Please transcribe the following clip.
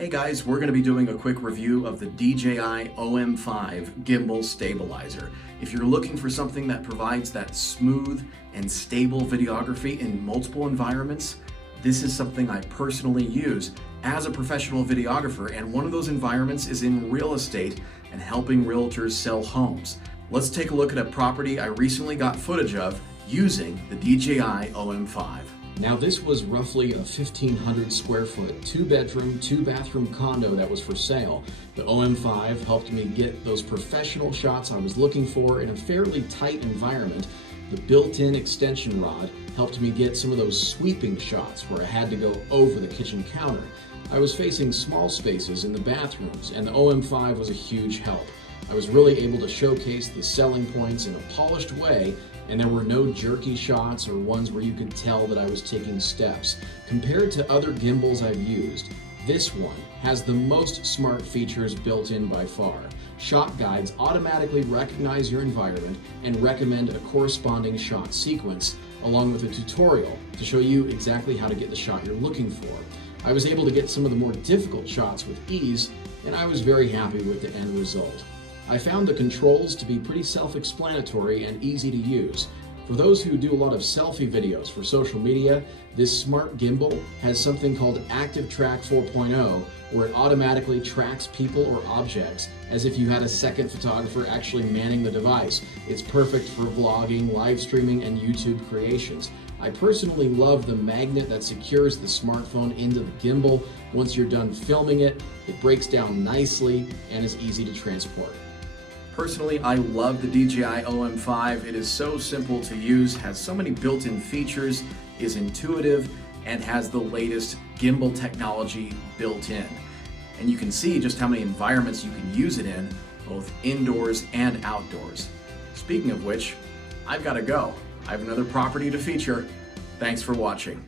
Hey guys, we're going to be doing a quick review of the DJI OM5 Gimbal Stabilizer. If you're looking for something that provides that smooth and stable videography in multiple environments, this is something I personally use as a professional videographer, and one of those environments is in real estate and helping realtors sell homes. Let's take a look at a property I recently got footage of using the DJI OM5. Now this was roughly a 1,500 square foot, 2-bedroom, 2-bathroom condo that was for sale. The OM5 helped me get those professional shots I was looking for in a fairly tight environment. The built-in extension rod helped me get some of those sweeping shots where I had to go over the kitchen counter. I was facing small spaces in the bathrooms, and the OM5 was a huge help. I was really able to showcase the selling points in a polished way, and there were no jerky shots or ones where you could tell that I was taking steps. Compared to other gimbals I've used, this one has the most smart features built in by far. Shot guides automatically recognize your environment and recommend a corresponding shot sequence, along with a tutorial to show you exactly how to get the shot you're looking for. I was able to get some of the more difficult shots with ease, and I was very happy with the end result. I found the controls to be pretty self-explanatory and easy to use. For those who do a lot of selfie videos for social media, this smart gimbal has something called Active Track 4.0, where it automatically tracks people or objects as if you had a second photographer actually manning the device. It's perfect for vlogging, live streaming, and YouTube creations. I personally love the magnet that secures the smartphone into the gimbal. Once you're done filming it, it breaks down nicely and is easy to transport. Personally, I love the DJI OM5. It is so simple to use, has so many built-in features, is intuitive, and has the latest gimbal technology built in. And you can see just how many environments you can use it in, both indoors and outdoors. Speaking of which, I've got to go. I have another property to feature. Thanks for watching.